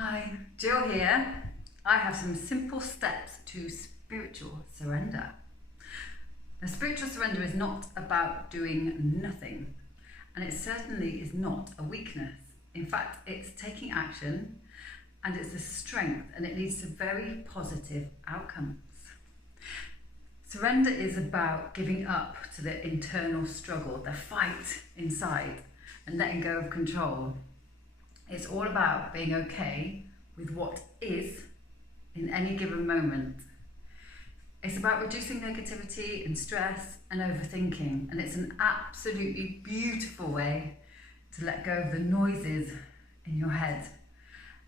Hi, Jill here. I have some simple steps to spiritual surrender. Now, spiritual surrender is not about doing nothing, and it certainly is not a weakness. In fact, it's taking action, and it's a strength, and it leads to very positive outcomes. Surrender is about giving up to the internal struggle, the fight inside, and letting go of control. It's all about being okay with what is in any given moment. It's about reducing negativity and stress and overthinking, and it's an absolutely beautiful way to let go of the noises in your head.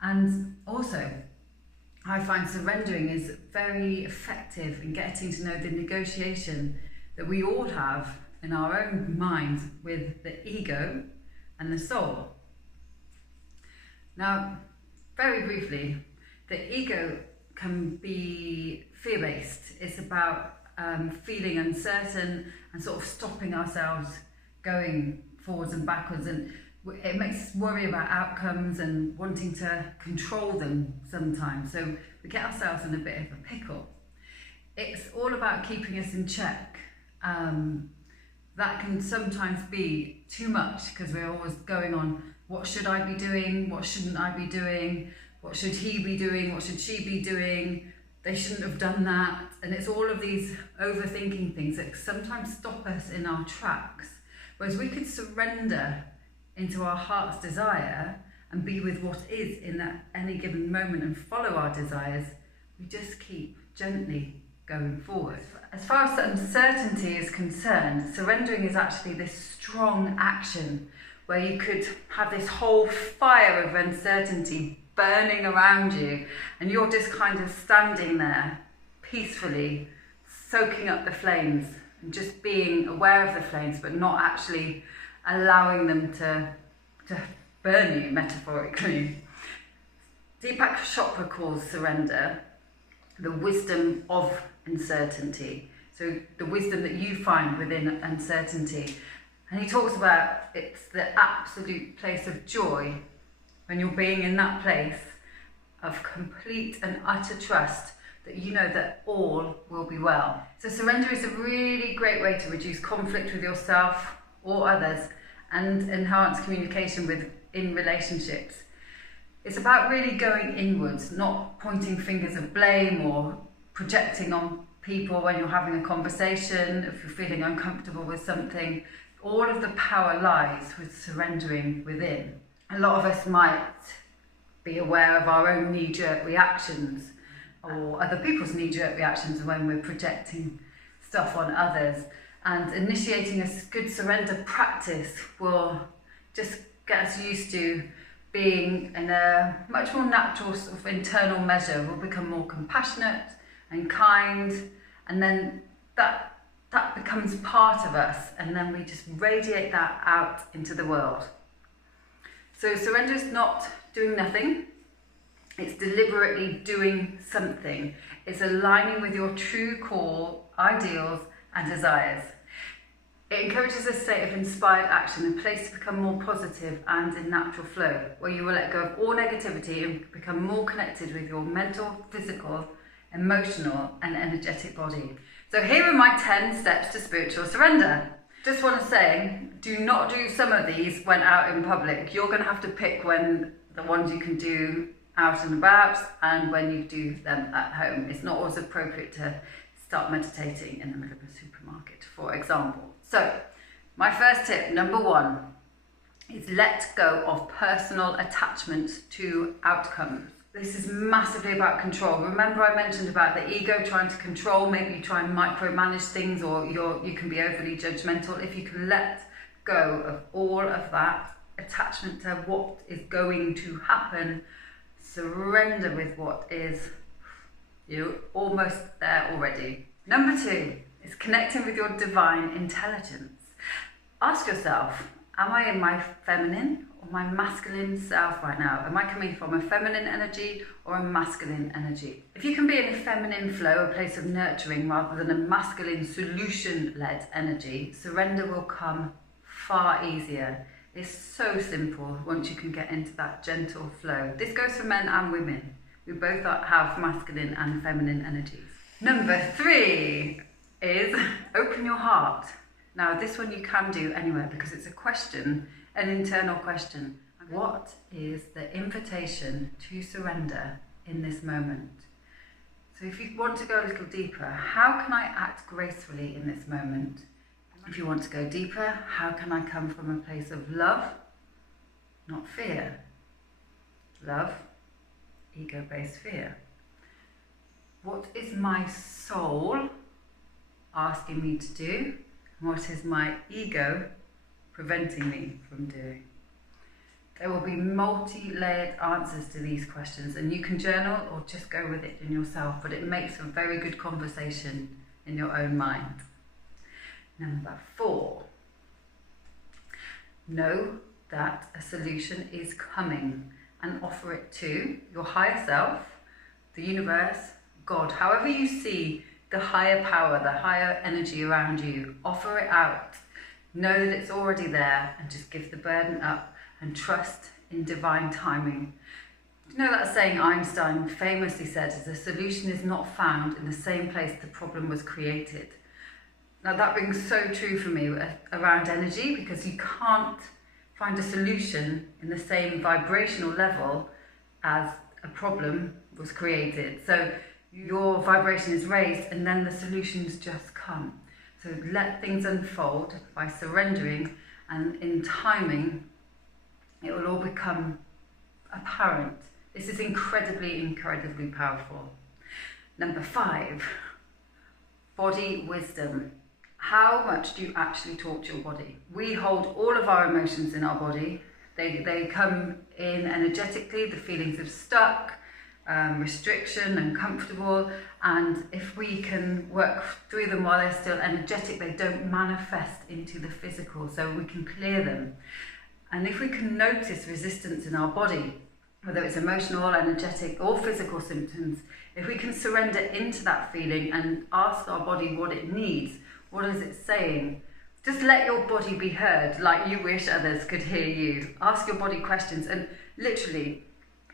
And also, I find surrendering is very effective in getting to know the negotiation that we all have in our own minds with the ego and the soul. Now, very briefly, the ego can be fear-based. It's about feeling uncertain and sort of stopping ourselves going forwards and backwards, and it makes us worry about outcomes and wanting to control them sometimes. So we get ourselves in a bit of a pickle. It's all about keeping us in check. That can sometimes be too much because we're always going on, what should I be doing? What shouldn't I be doing? What should he be doing? What should she be doing? They shouldn't have done that. And it's all of these overthinking things that sometimes stop us in our tracks. Whereas we could surrender into our heart's desire and be with what is in that any given moment and follow our desires. We just keep gently going forward. As far as uncertainty is concerned, surrendering is actually this strong action where you could have this whole fire of uncertainty burning around you, and you're just kind of standing there peacefully, soaking up the flames and just being aware of the flames, but not actually allowing them to burn you, metaphorically. Deepak Chopra calls surrender the wisdom of uncertainty. So the wisdom that you find within uncertainty. And he talks about it's the absolute place of joy when you're being in that place of complete and utter trust that you know that all will be well. So surrender is a really great way to reduce conflict with yourself or others and enhance communication in relationships. It's about really going inwards, not pointing fingers of blame or projecting on people when you're having a conversation, if you're feeling uncomfortable with something. All of the power lies with surrendering within. A lot of us might be aware of our own knee-jerk reactions or other people's knee-jerk reactions when we're projecting stuff on others. And initiating a good surrender practice will just get us used to being in a much more natural sort of internal measure. We'll become more compassionate and kind, and then that becomes part of us, and then we just radiate that out into the world. So surrender is not doing nothing, it's deliberately doing something. It's aligning with your true core, ideals and desires. It encourages a state of inspired action, a place to become more positive and in natural flow, where you will let go of all negativity and become more connected with your mental, physical, emotional and energetic body. So here are my 10 steps to spiritual surrender. Just want to say, do not do some of these when out in public. You're going to have to pick when the ones you can do out and about and when you do them at home. It's not always appropriate to start meditating in the middle of a supermarket, for example. So, my first tip, number 1, is let go of personal attachments to outcomes. This is massively about control. Remember I mentioned about the ego trying to control, maybe you try and micromanage things, or you can be overly judgmental. If you can let go of all of that attachment to what is going to happen, surrender with what is, you're almost there already. Number 2 is connecting with your divine intelligence. Ask yourself, am I in my feminine or my masculine self right now? Am I coming from a feminine energy or a masculine energy? If you can be in a feminine flow, a place of nurturing rather than a masculine solution-led energy, surrender will come far easier. It's so simple once you can get into that gentle flow. This goes for men and women. We both have masculine and feminine energies. Number 3 is open your heart. Now this one you can do anywhere because it's a question, an internal question. What is the invitation to surrender in this moment? So if you want to go a little deeper, how can I act gracefully in this moment? If you want to go deeper, how can I come from a place of love, not fear? Love, ego-based fear. What is my soul asking me to do? What is my ego preventing me from doing? There will be multi-layered answers to these questions, and you can journal or just go with it in yourself, but it makes a very good conversation in your own mind. Number 4, know that a solution is coming and offer it to your higher self, the universe, God, however you see the higher power, the higher energy around you, offer it out. Know that it's already there and just give the burden up and trust in divine timing. You know that saying Einstein famously said, the solution is not found in the same place the problem was created. Now that rings so true for me around energy, because you can't find a solution in the same vibrational level as a problem was created. So your vibration is raised and then the solutions just come. So let things unfold by surrendering, and in timing it will all become apparent. This is incredibly, incredibly powerful. Number 5, body wisdom. How much do you actually talk to your body? We hold all of our emotions in our body. They come in energetically, the feelings of stuck, restriction, uncomfortable, and if we can work through them while they're still energetic, they don't manifest into the physical, so we can clear them. And if we can notice resistance in our body, whether it's emotional, energetic or physical symptoms, if we can surrender into that feeling and ask our body what it needs, what is it saying? Just let your body be heard like you wish others could hear you. Ask your body questions, and literally,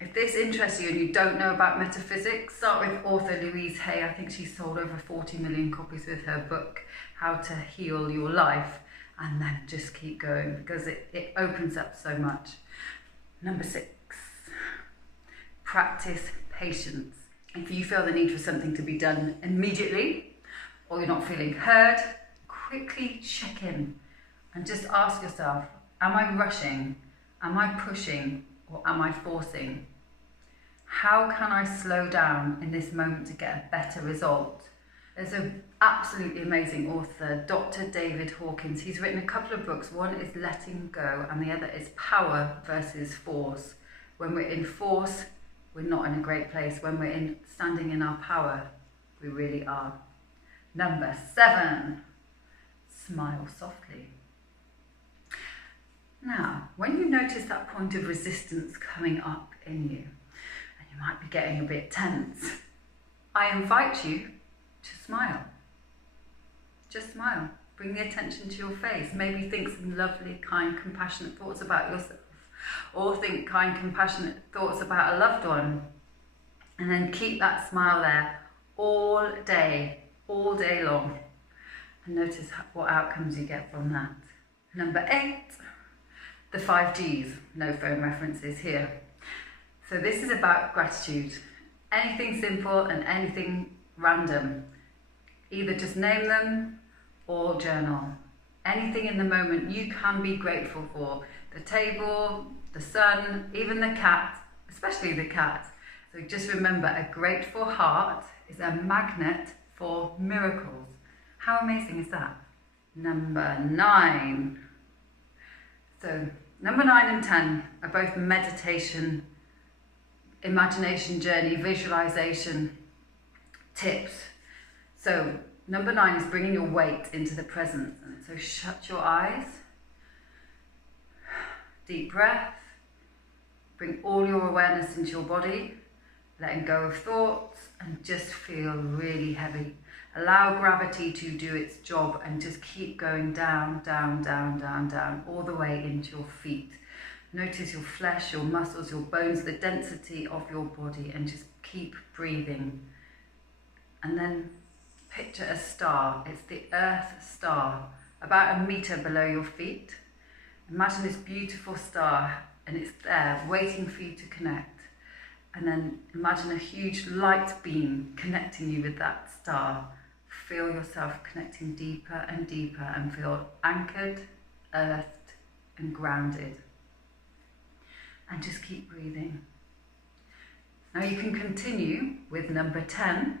if this interests you and you don't know about metaphysics, start with author Louise Hay. I think she's sold over 40 million copies with her book, How to Heal Your Life, and then just keep going because it opens up so much. Number 6, practice patience. If you feel the need for something to be done immediately, or you're not feeling heard, quickly check in and just ask yourself, am I rushing? Am I pushing? Or am I forcing? How can I slow down in this moment to get a better result? There's an absolutely amazing author, Dr. David Hawkins. He's written a couple of books. One is Letting Go and the other is Power versus Force. When we're in force, we're not in a great place. When we're standing in our power, we really are. Number 7, smile softly. Now, when you notice that point of resistance coming up in you, and you might be getting a bit tense, I invite you to smile. Just smile. Bring the attention to your face. Maybe think some lovely, kind, compassionate thoughts about yourself, or think kind, compassionate thoughts about a loved one. And then keep that smile there all day long. And notice what outcomes you get from that. Number 8, the 5 Gs. No phone references here. So this is about gratitude. Anything simple and anything random. Either just name them or journal. Anything in the moment you can be grateful for. The table, the sun, even the cat, especially the cat. So just remember, a grateful heart is a magnet for miracles. How amazing is that? Number 9. So number 9 and 10 are both meditation, imagination journey, visualization tips. So number 9 is bringing your weight into the present. So shut your eyes, deep breath, bring all your awareness into your body, letting go of thoughts, and just feel really heavy. Allow gravity to do its job and just keep going down, down, down, down, down, all the way into your feet. Notice your flesh, your muscles, your bones, the density of your body, and just keep breathing. And then picture a star. It's the Earth star, about 1 meter below your feet. Imagine this beautiful star, and it's there waiting for you to connect. And then imagine a huge light beam connecting you with that star. Feel yourself connecting deeper and deeper and feel anchored, earthed and grounded. And just keep breathing. Now you can continue with number 10.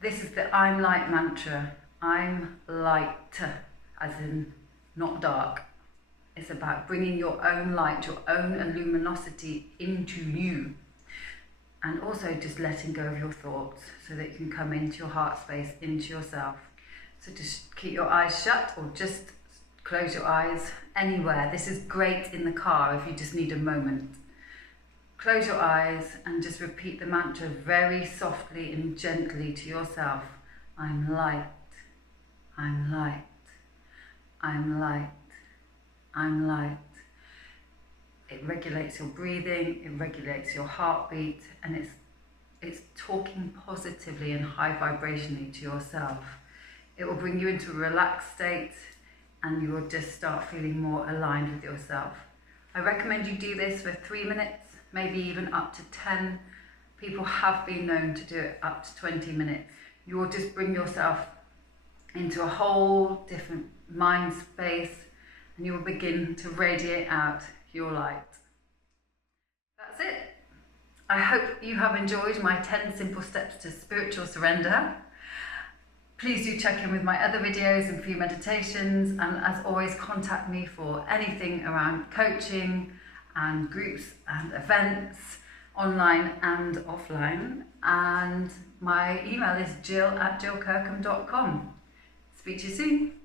This is the I'm light mantra. I'm light, as in not dark. It's about bringing your own light, your own luminosity into you. And also just letting go of your thoughts so that you can come into your heart space, into yourself. So just keep your eyes shut or just close your eyes anywhere. This is great in the car if you just need a moment. Close your eyes and just repeat the mantra very softly and gently to yourself. I'm light, I'm light, I'm light, I'm light. It regulates your breathing, it regulates your heartbeat, and it's talking positively and high vibrationally to yourself. It will bring you into a relaxed state and you will just start feeling more aligned with yourself. I recommend you do this for 3 minutes, maybe even up to 10. People have been known to do it up to 20 minutes. You will just bring yourself into a whole different mind space and you will begin to radiate out your light. That's it. I hope you have enjoyed my 10 simple steps to spiritual surrender. Please do check in with my other videos and free meditations, and as always contact me for anything around coaching and groups and events, online and offline. And my email is jill@jillkirkham.com. Speak to you soon.